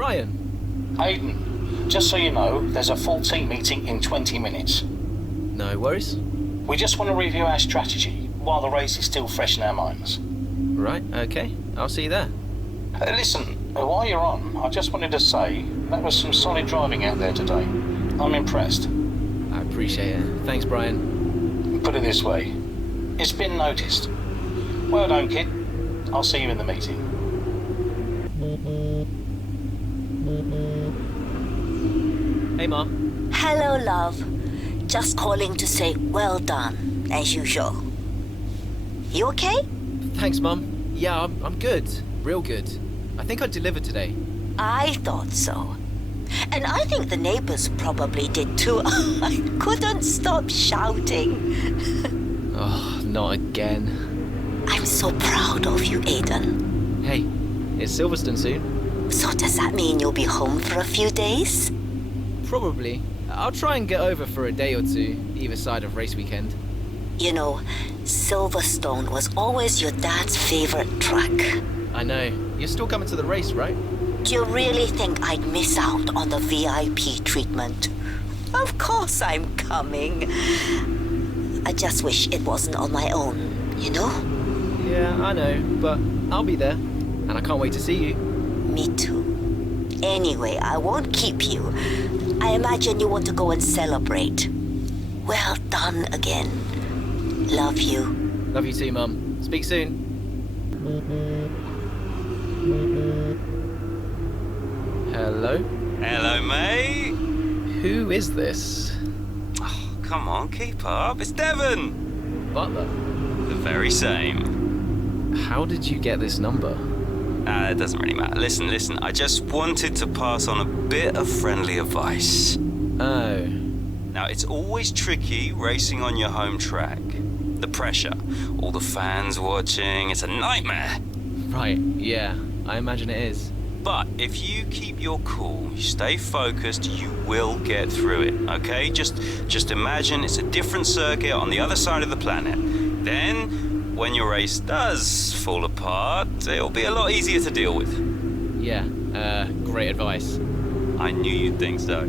Brian. Aiden, just so you know, there's a full team meeting in 20 minutes. No worries. We just want to review our strategy while the race is still fresh in our minds. Right, okay. I'll see you there. Listen, while you're on, I just wanted to say that was some solid driving out there today. I'm impressed. I appreciate it. Thanks, Brian. Put it this way, it's been noticed. Well done, kid. I'll see you in the meeting. Hey, Mom. Hello, love. Just calling to say well done, as usual. You okay? Thanks, Mum. Yeah, I'm good. Real good. I think I delivered today. I thought so. And I think the neighbors probably did too. I couldn't stop shouting. Oh, not again. I'm so proud of you, Aiden. Hey, it's Silverstone soon. So does that mean you'll be home for a few days? Probably. I'll try and get over for a day or two, either side of race weekend. You know, Silverstone was always your dad's favorite track. I know. You're still coming to the race, right? Do you really think I'd miss out on the VIP treatment? Of course I'm coming. I just wish it wasn't on my own, you know? Yeah, I know, but I'll be there. And I can't wait to see you. Me too. Anyway, I won't keep you. I imagine you want to go and celebrate. Well done again. Love you. Love you too, Mum. Speak soon. Hello? Hello, mate. Who is this? Oh, come on, keep up. It's Devon. Butler. The very same. How did you get this number? It doesn't really matter. Listen. I just wanted to pass on a bit of friendly advice. Oh. Now, it's always tricky racing on your home track. The pressure, all the fans watching, it's a nightmare. Right, yeah. I imagine it is. But if you keep your cool, you stay focused, you will get through it, okay? Just imagine it's a different circuit on the other side of the planet. Then, when your race does fall apart, it'll be a lot easier to deal with. Yeah, great advice. I knew you'd think so.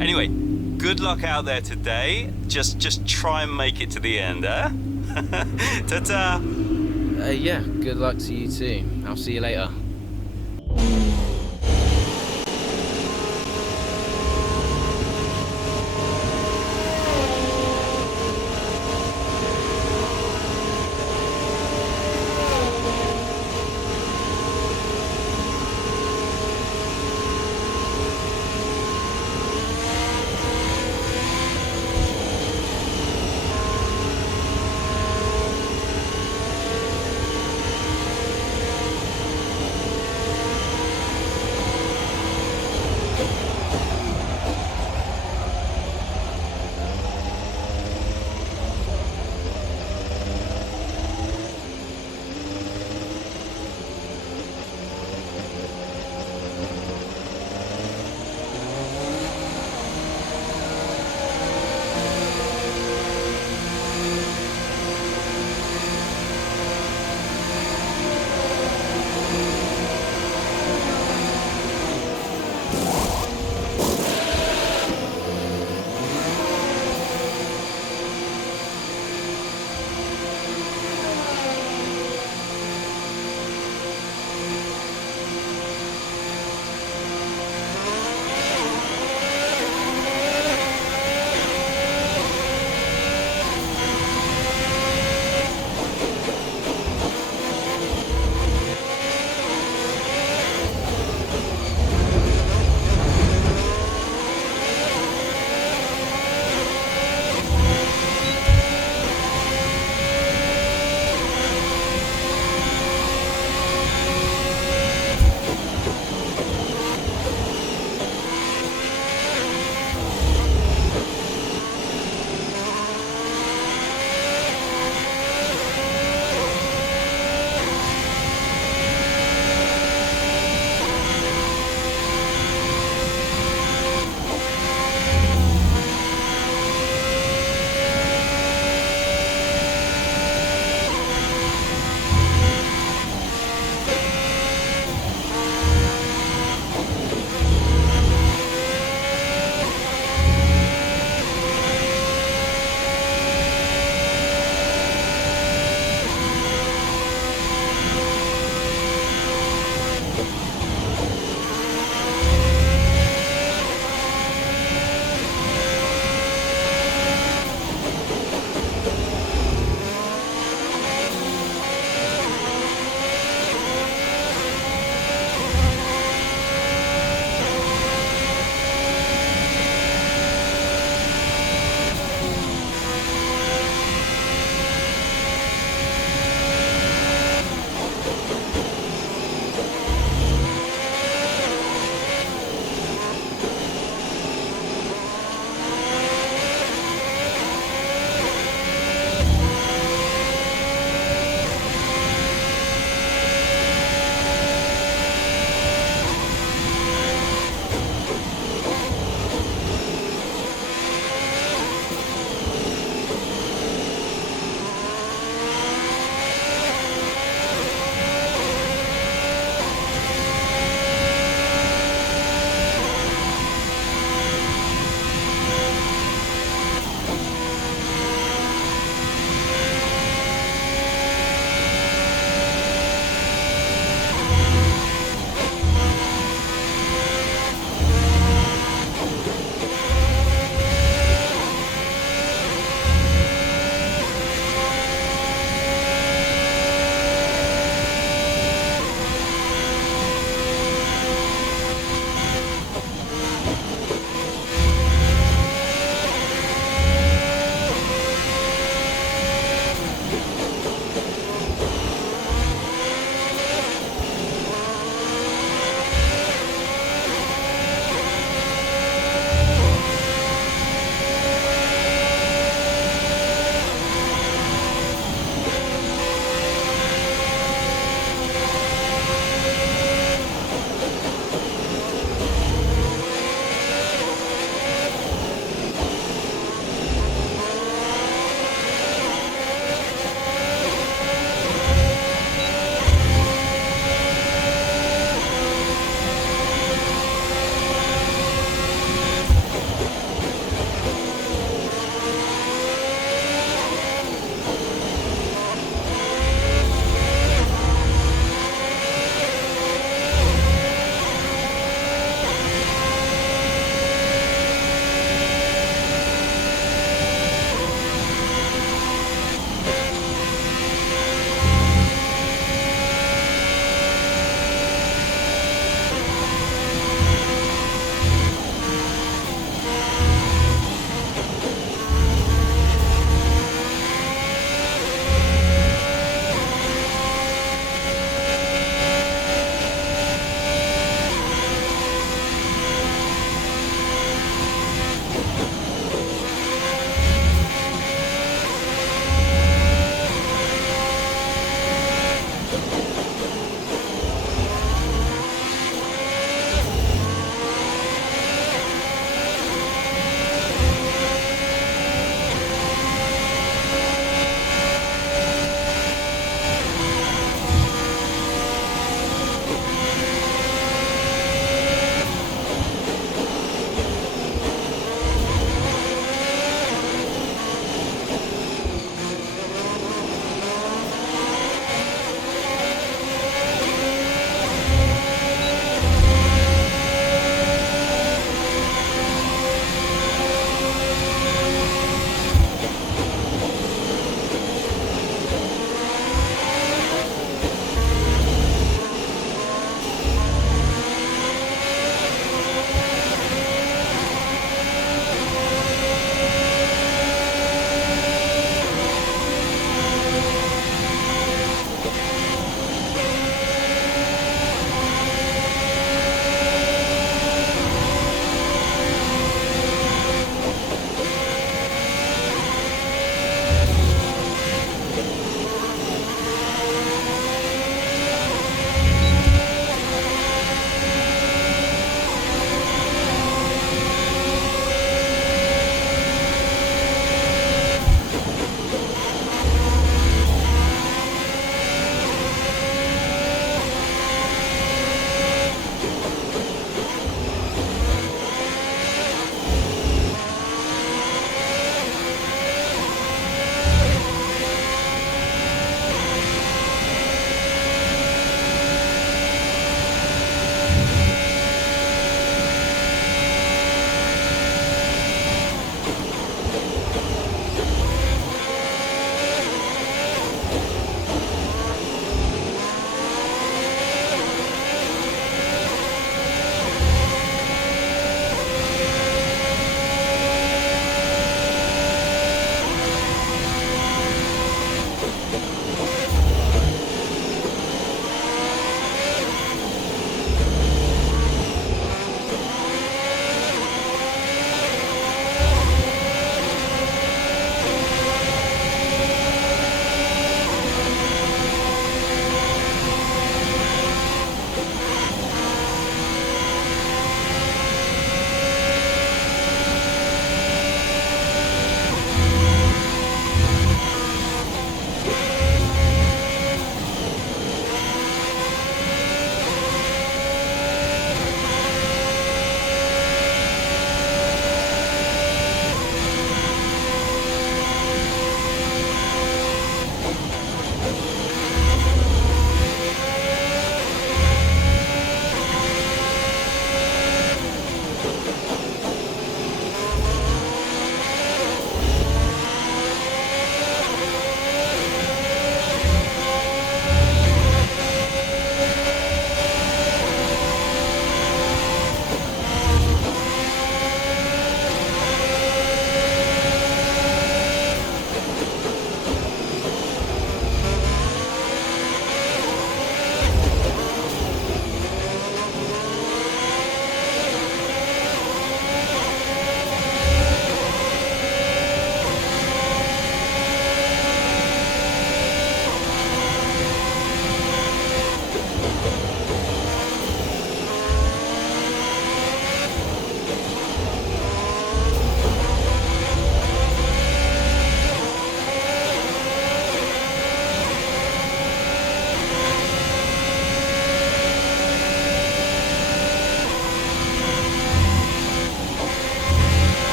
Anyway, good luck out there today. Just try and make it to the end, eh? Ta-ta! Yeah, good luck to you too. I'll see you later.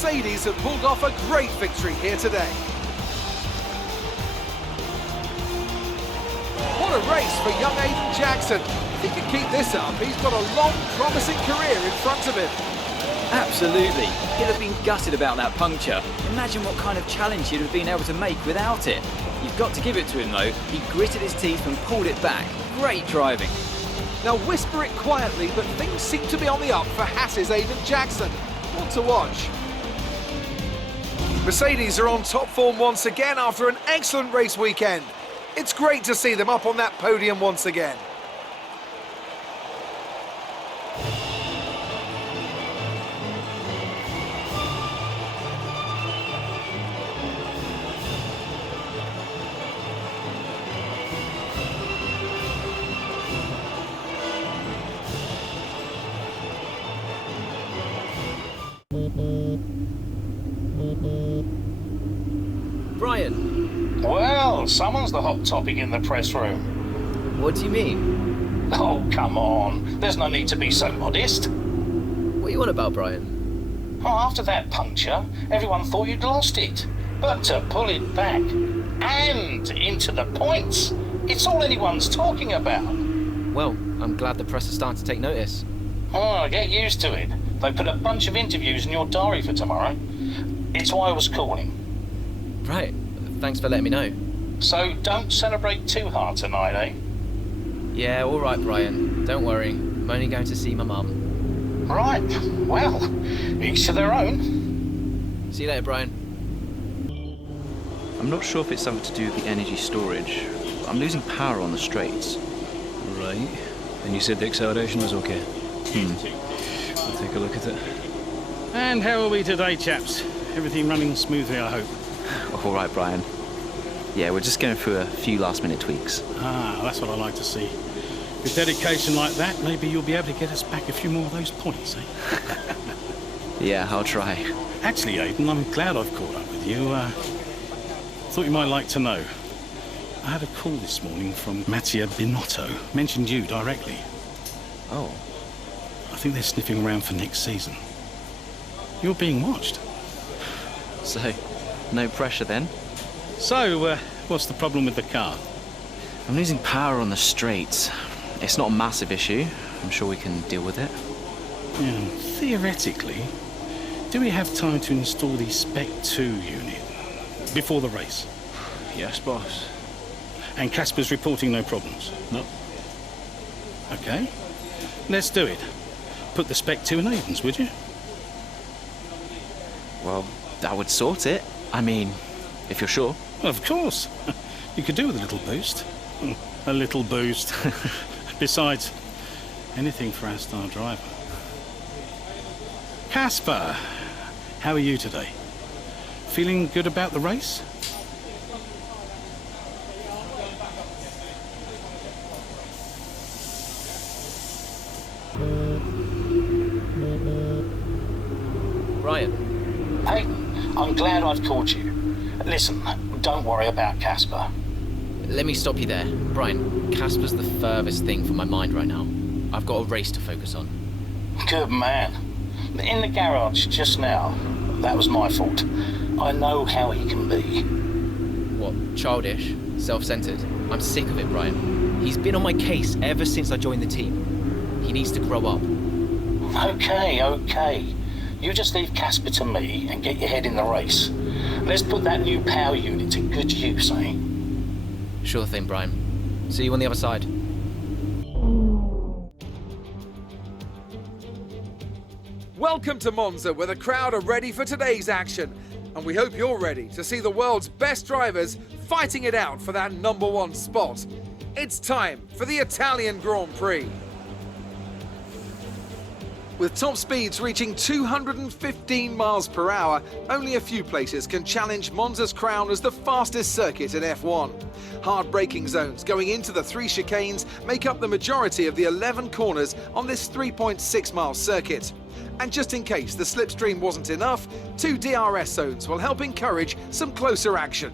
Mercedes have pulled off a great victory here today. What a race for young Aiden Jackson. If he can keep this up, he's got a long, promising career in front of him. Absolutely. He'll have been gutted about that puncture. Imagine what kind of challenge he'd have been able to make without it. You've got to give it to him though. He gritted his teeth and pulled it back. Great driving. Now whisper it quietly, but things seem to be on the up for Haas's Aiden Jackson. One to watch. Mercedes are on top form once again after an excellent race weekend. It's great to see them up on that podium once again. Brian, Well, someone's the hot topic in the press room. what do you mean? Oh, come on. There's no need to be so modest. What are you on about, Brian? Oh, after that puncture, everyone thought you'd lost it. But to pull it back and into the points, it's all anyone's talking about. Well, I'm glad the press is starting to take notice. Oh, get used to it. They put a bunch of interviews in your diary for tomorrow. It's why I was calling. Right, thanks for letting me know. So don't celebrate too hard tonight, eh? Yeah, all right, Brian. Don't worry. I'm only going to see my mum. Right. Well, each to their own. See you later, Brian. I'm not sure if it's something to do with the energy storage. I'm losing power on the straights. Right. And you said the acceleration was okay? I'll take a look at it. And how are we today, chaps? Everything running smoothly, I hope. All right, Brian. Yeah, we're just going through a few last-minute tweaks. Ah, that's what I like to see. With dedication like that, maybe you'll be able to get us back a few more of those points, eh? Yeah, I'll try. Actually, Aiden, I'm glad I've caught up with you. Thought you might like to know. I had a call this morning from Mattia Binotto. Mentioned you directly. Oh. I think they're sniffing around for next season. You're being watched. So, no pressure then? So, what's the problem with the car? I'm losing power on the straights. It's not a massive issue. I'm sure we can deal with it. Yeah, theoretically, do we have time to install the Spec 2 unit before the race? Yes, boss. And Casper's reporting no problems? No. Okay, let's do it. Put the Spec 2 in Aiden's, would you? Well, that would sort it. I mean, if you're sure. Of course. You could do with a little boost. A little boost. Besides, anything for our star driver. Casper, how are you today? Feeling good about the race? Brian, Hey, I'm glad I've caught you. Listen, don't worry about Casper. let me stop you there. Brian, Casper's the furthest thing from my mind right now. I've got a race to focus on. Good man. In the garage just now, that was my fault. I know how he can be. What, childish? Self-centered? I'm sick of it, Brian. He's been on my case ever since I joined the team. He needs to grow up. Okay. You just leave Casper to me and get your head in the race. Let's put that new power unit to good use, eh? Sure thing, Brian. See you on the other side. Welcome to Monza, where the crowd are ready for today's action. And we hope you're ready to see the world's best drivers fighting it out for that #1 spot. It's time for the Italian Grand Prix. With top speeds reaching 215 miles per hour, only a few places can challenge Monza's crown as the fastest circuit in F1. Hard braking zones going into the 3 chicanes make up the majority of the 11 corners on this 3.6-mile circuit. And just in case the slipstream wasn't enough, 2 DRS zones will help encourage some closer action.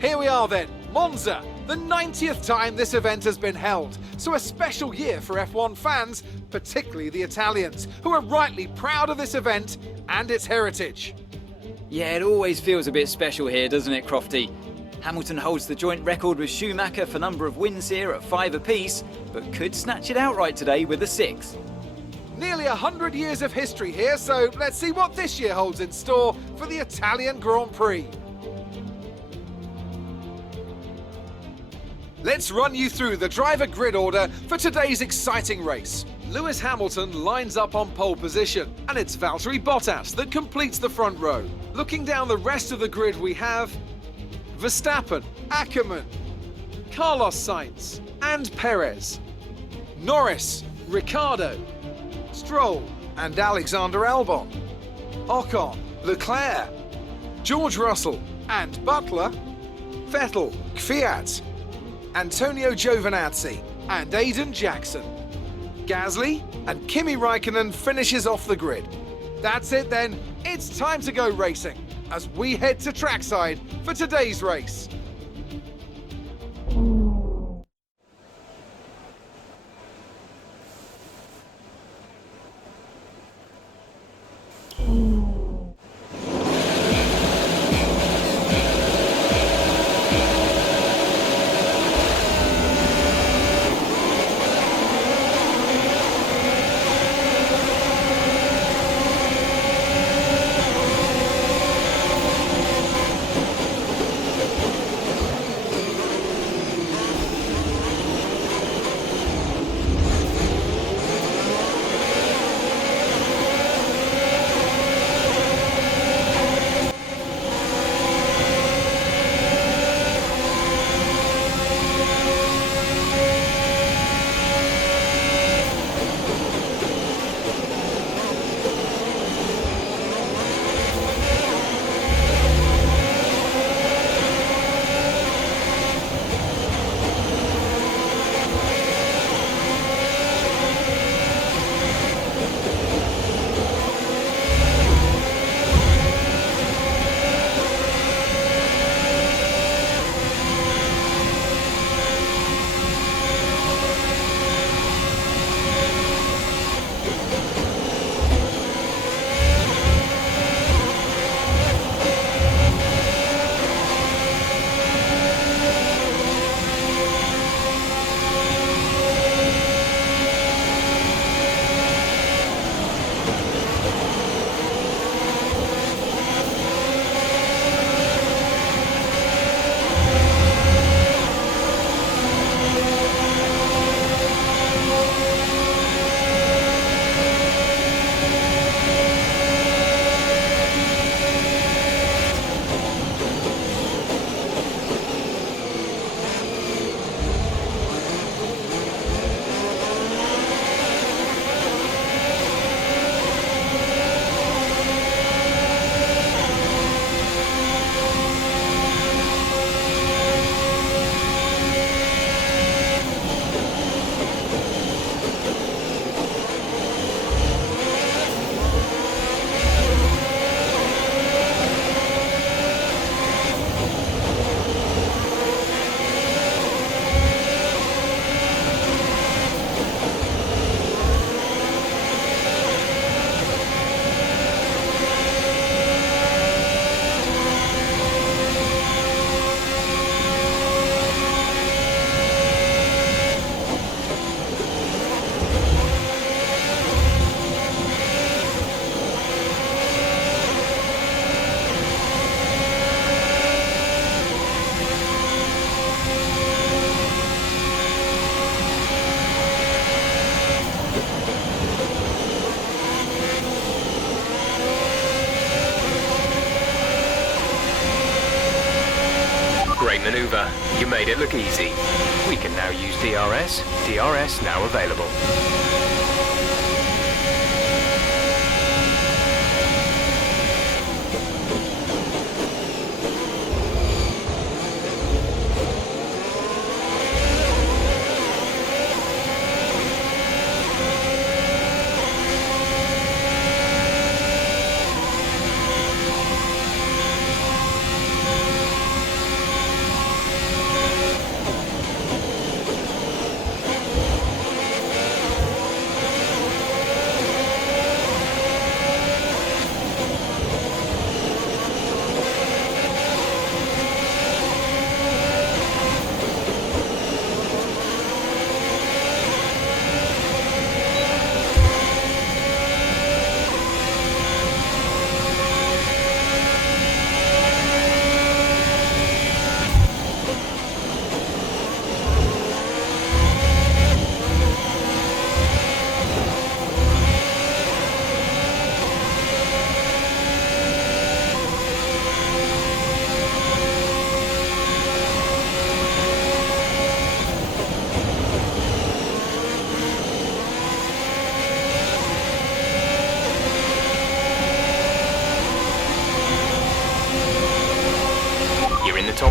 Here we are then, Monza, the 90th time this event has been held, so a special year for F1 fans, particularly the Italians, who are rightly proud of this event and its heritage. Yeah, it always feels a bit special here, doesn't it, Crofty? Hamilton holds the joint record with Schumacher for number of wins here at 5 apiece, but could snatch it outright today with a 6. Nearly 100 years of history here, so let's see what this year holds in store for the Italian Grand Prix. Let's run you through the driver grid order for today's exciting race. Lewis Hamilton lines up on pole position, and it's Valtteri Bottas that completes the front row. Looking down the rest of the grid, we have Verstappen, Ackermann, Carlos Sainz, and Perez, Norris, Ricciardo, Stroll, and Alexander Albon, Ocon, Leclerc, George Russell, and Butler, Vettel, Kvyat, Antonio Giovinazzi, and Aiden Jackson. Gasly and Kimi Raikkonen finishes off the grid. That's it then, it's time to go racing as we head to trackside for today's race. Great maneuver. You made it look easy. We can now use DRS. DRS now available.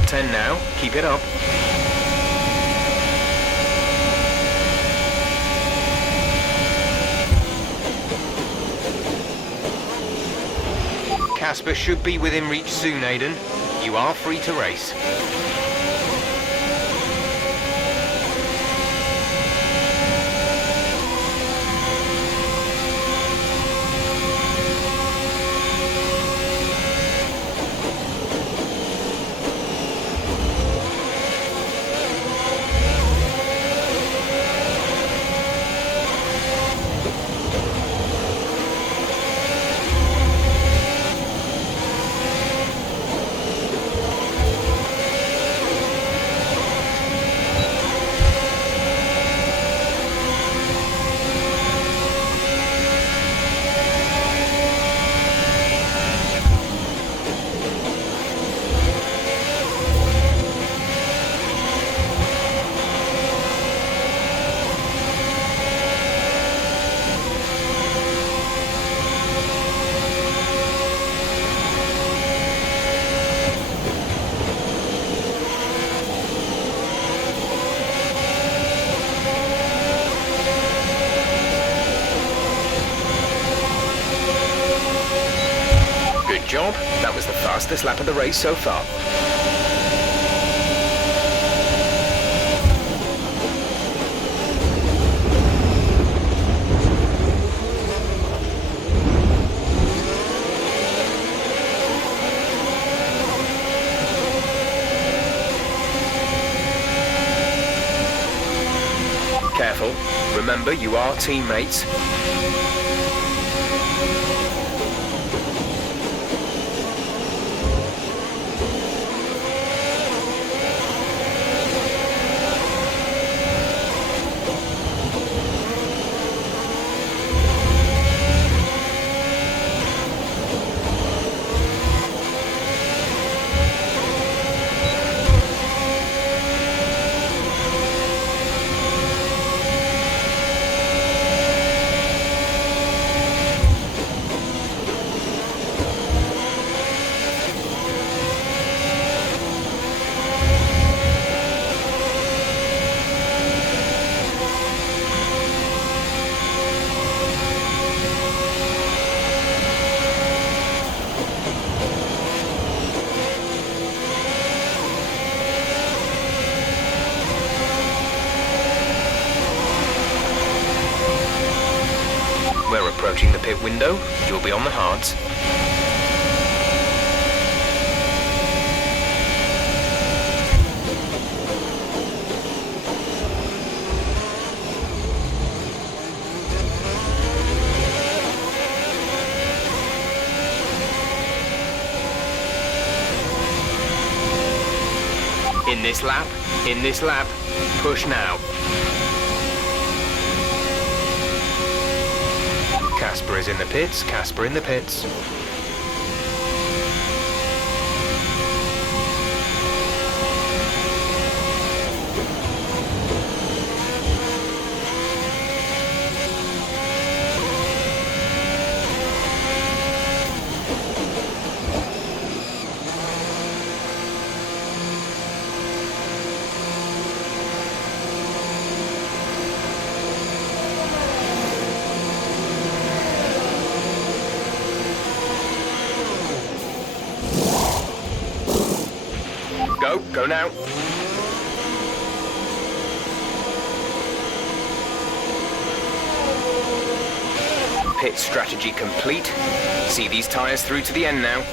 10 now. Keep it up. Casper should be within reach soon, Aiden. You are free to race. Job. That was the fastest lap of the race so far. Careful. Remember, you are teammates. We're approaching the pit window. You'll be on the hards. In this lap, push now. Casper is in the pits, Casper in the pits. Go now. Pit strategy complete. See these tyres through to the end now.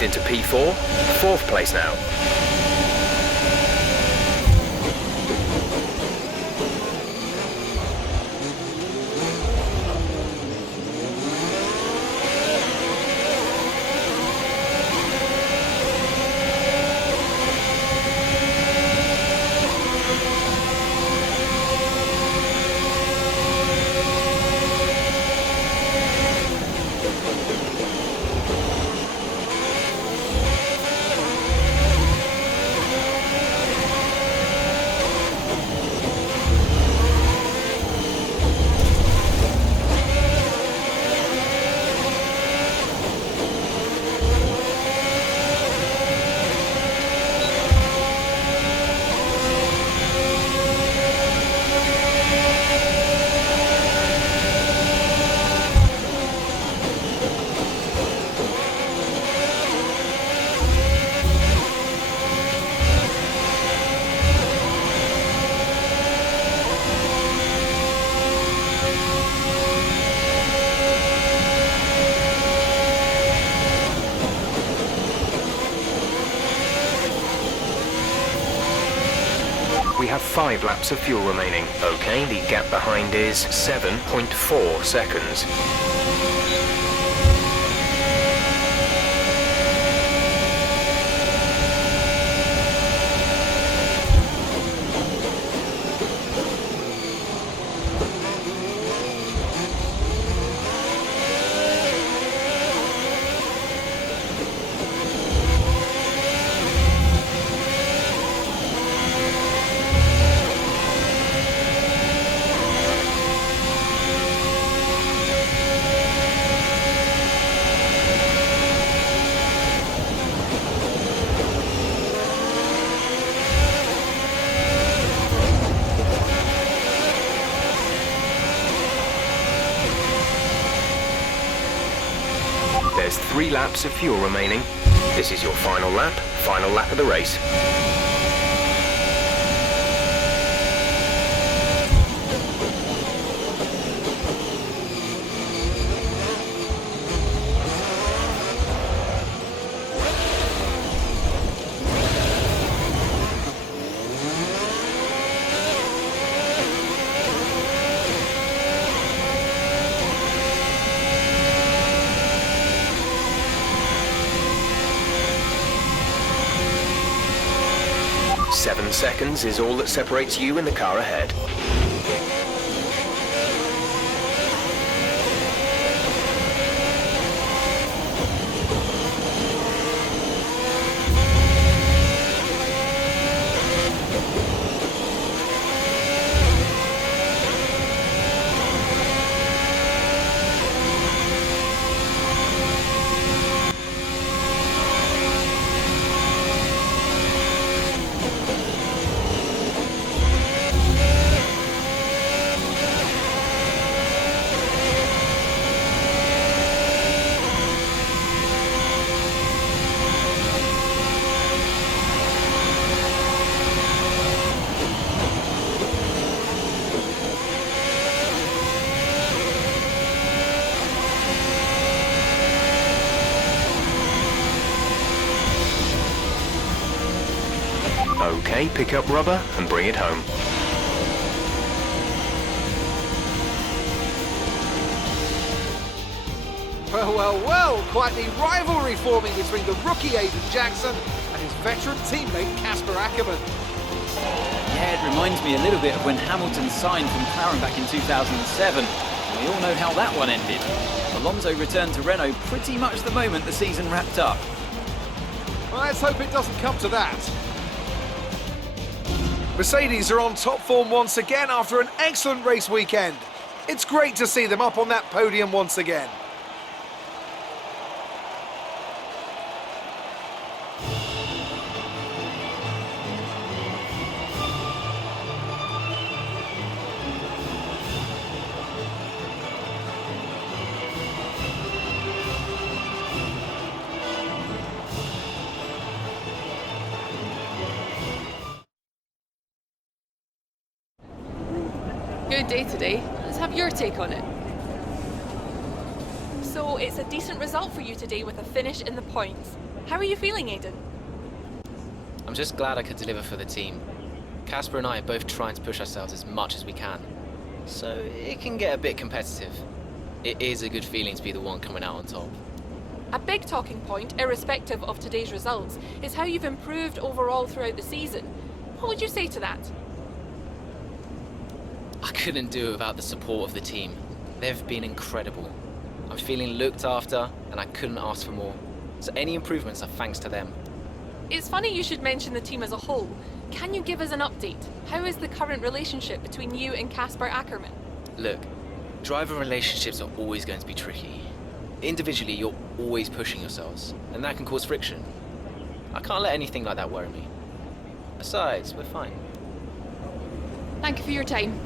moved into P4, 4th place now. We have 5 laps of fuel remaining. Okay, the gap behind is 7.4 seconds. There's 3 laps of fuel remaining. This is your final lap of the race. Seven seconds is all that separates you and the car ahead. Okay, pick up rubber and bring it home. Well, well, well, quite the rivalry forming between the rookie Aiden Jackson and his veteran teammate Casper Ackerman. Yeah, it reminds me a little bit of when Hamilton signed from McLaren back in 2007. We all know how that one ended. Alonso returned to Renault pretty much the moment the season wrapped up. Well, let's hope it doesn't come to that. Mercedes are on top form once again after an excellent race weekend. It's great to see them up on that podium once again. Good day today. Let's have your take on it. So it's a decent result for you today with a finish in the points. How are you feeling, Aidan? I'm just glad I could deliver for the team. Casper and I are both trying to push ourselves as much as we can. So it can get a bit competitive. It is a good feeling to be the one coming out on top. A big talking point, irrespective of today's results, is how you've improved overall throughout the season. What would you say to that? I couldn't do it without the support of the team. They've been incredible. I'm feeling looked after, and I couldn't ask for more. So any improvements are thanks to them. It's funny you should mention the team as a whole. Can you give us an update? How is the current relationship between you and Casper Ackerman? Look, driver relationships are always going to be tricky. Individually, you're always pushing yourselves, and that can cause friction. I can't let anything like that worry me. Besides, we're fine. Thank you for your time.